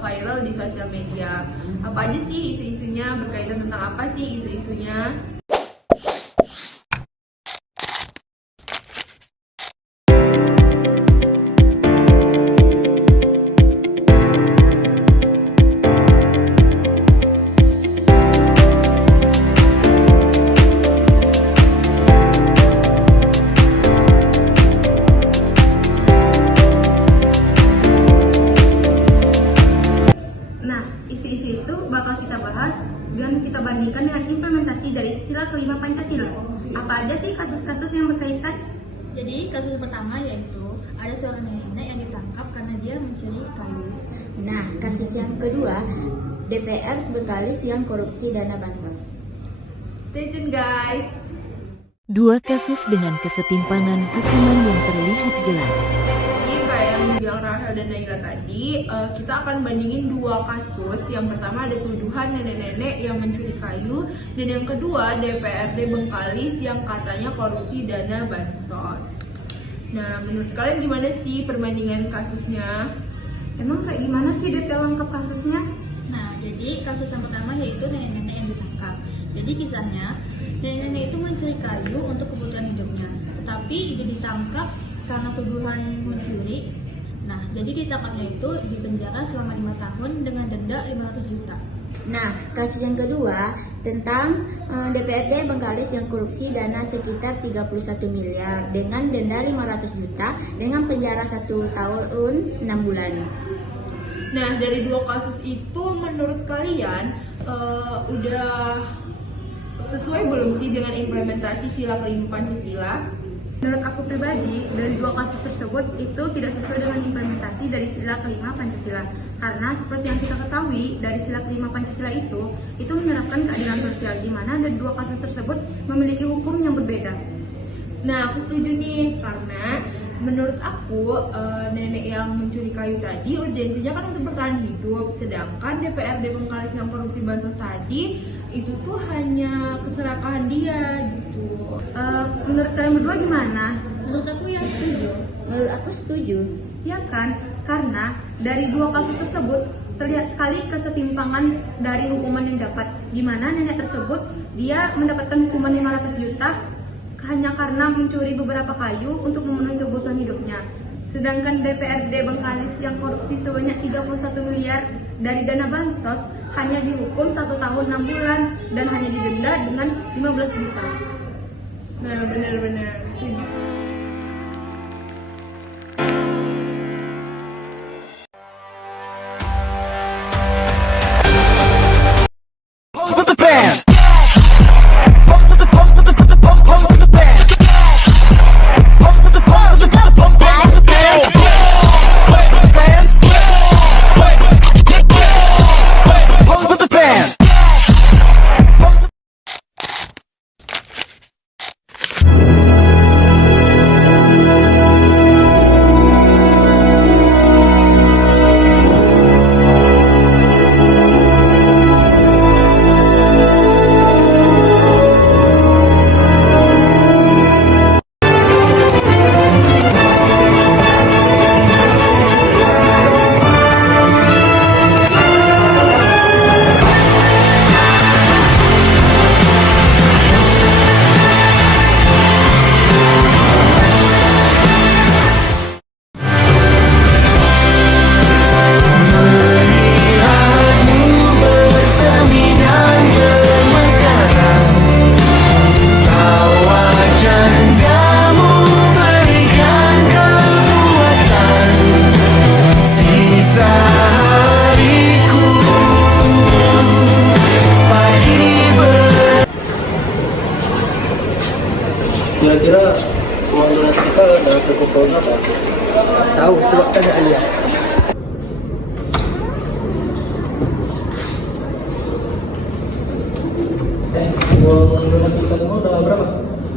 viral di sosial media. Apa aja sih isu-isunya, berkaitan tentang apa sih isu-isunya? Isu-isu itu bakal kita bahas dan kita bandingkan dengan implementasi dari sila kelima Pancasila. Apa aja sih kasus-kasus yang berkaitan? Jadi kasus pertama yaitu ada seorang nenek yang ditangkap karena dia mencuri kayu. Nah, kasus yang kedua, DPR Bengkalis yang korupsi dana bansos. Stay tune guys! Dua kasus dengan kesetimpangan hukuman yang terlihat jelas. Yang bilang Rahel dan Naila tadi, kita akan bandingin dua kasus. Yang pertama ada tuduhan nenek-nenek yang mencuri kayu, dan yang kedua DPRD Bengkalis yang katanya korupsi dana bansos. Nah, menurut kalian gimana sih perbandingan kasusnya? Emang kayak gimana sih detail lengkap kasusnya? Nah, jadi kasus yang pertama yaitu nenek-nenek yang ditangkap. Jadi kisahnya, nenek-nenek itu mencuri kayu untuk kebutuhan hidupnya, tetapi dia ditangkap karena tuduhan mencuri. Nah, jadi ditangkapnya itu di penjara selama 5 tahun dengan denda 500 juta. Nah, kasus yang kedua tentang DPRD Bengkalis yang korupsi dana sekitar 31 miliar dengan denda 500 juta dengan penjara 1 tahun 6 bulan. Nah, dari dua kasus itu menurut kalian udah sesuai belum sih dengan implementasi sila kelima Pancasila? Menurut aku pribadi, dari dua kasus tersebut itu tidak sesuai dengan implementasi dari sila kelima Pancasila. Karena seperti yang kita ketahui, dari sila kelima Pancasila itu menerapkan keadilan sosial, di mana dari dua kasus tersebut memiliki hukum yang berbeda. Nah, aku setuju nih, karena menurut aku nenek yang mencuri kayu tadi urgensinya kan untuk bertahan hidup, sedangkan DPRD Bengkalis yang korupsi bansos tadi itu tuh hanya keserakahan dia gitu. Menurut kalian berdua gimana? Menurut aku ya setuju. Menurut aku setuju. Ya kan? Karena dari dua kasus tersebut terlihat sekali kesetimpangan dari hukuman yang dapat. Gimana nenek tersebut dia mendapatkan hukuman 500 juta hanya karena mencuri beberapa kayu untuk memenuhi kebutuhan hidupnya. Sedangkan DPRD Bengkalis yang korupsi sebanyak 31 miliar dari dana bansos hanya dihukum 1 tahun 6 bulan dan hanya didenda dengan 15 juta. Nah, benar-benar setuju. Kira-kira uang donasi kita udah cukup tahun apa? Tahu, coba tanya Alia. Uang donasi kita semua udah berapa?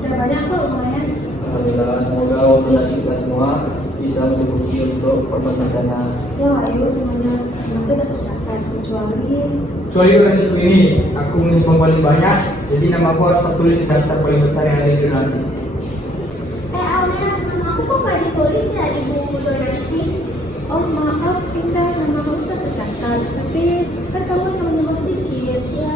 Udah banyak kok, lumayan. Alhamdulillah, semoga uang donasi kita semua bisa mencukupi untuk perbaikan dana. Ya, ayo semuanya masih udah tercapai, Kecuali donasi ini, aku menyumbang paling banyak, jadi nama aku harus tertulis di daftar paling besar yang ada di donasi. Alia, nama aku kok nggak ditulis ya di buku donasi? Oh maaf, Indah, nama kamu tercatat. Kan kamu cuma nyumbang sedikit. Ya.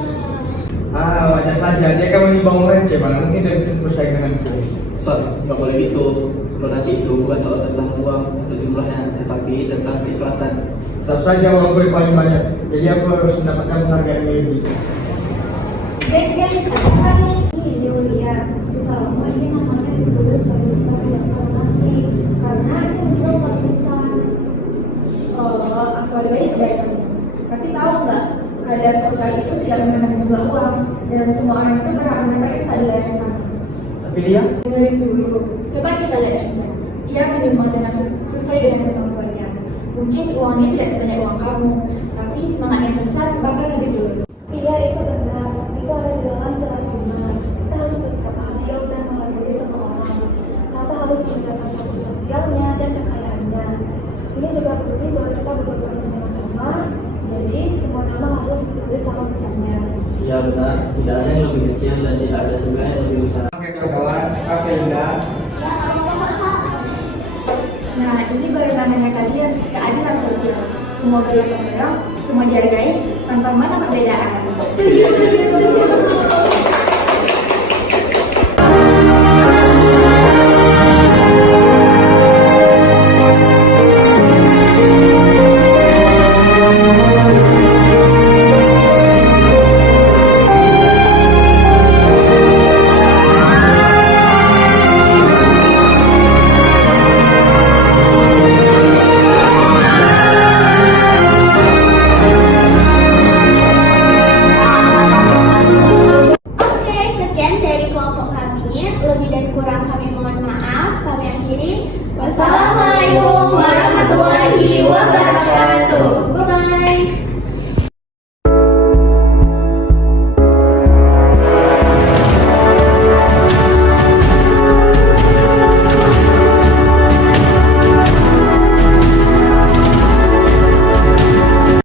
Wajar saja, dia kan menyumbang uang receh, mana mungkin dia bisa bersaing dengan kita. Sob, nggak boleh gitu. Donasi itu bukan soal tentang uang atau jumlahnya, tetapi tentang keikhlasan. Tetap saja orang gue paling banyak, jadi aku harus mendapatkan penghargaan yang lebih. Guys, apa nih? Ini Yulia. Misalnya ini namanya ditulis paling besar yang donasi. Karena ini juga paling besar. Oh, aku ada baik baik. Tapi tahu nggak, keadaan sosial itu tidak memandang jumlah uang dan semua orang itu berhak mendapatkan keadilan yang sama. Tapi dia, Dengerin dulu, coba kita lihat dia. Dia menyumbang dengan sesuai dengan kemampuannya. Mungkin uangnya tidak sebanyak uang kamu, tapi semangat yang besar bakal lebih tulus. Iya, itu benar. Itu ada di dalam salah iman. Kita harus bersikap adil dan menghargai semua orang. Tanpa harus meninggalkan status sosialnya dan kekayaannya. Ini juga bukti bahwa kita berdoa bersama-sama. Jadi semua nama harus ditulis sama besarnya. Ya benar, tidak ada yang lebih kecil dan tidak ada juga yang lebih besar. oke kawan-kawan, oke Indah. Nah, ini baru namanya kalian keadilan sosial. Semua beragam, semua dihargai tanpa mana perbedaan. Oke, sekian dari kelompok kami. Lebih dan kurang kami mohon maaf. Kami akhiri. Wassalamualaikum warahmatullahi wabarakatuh.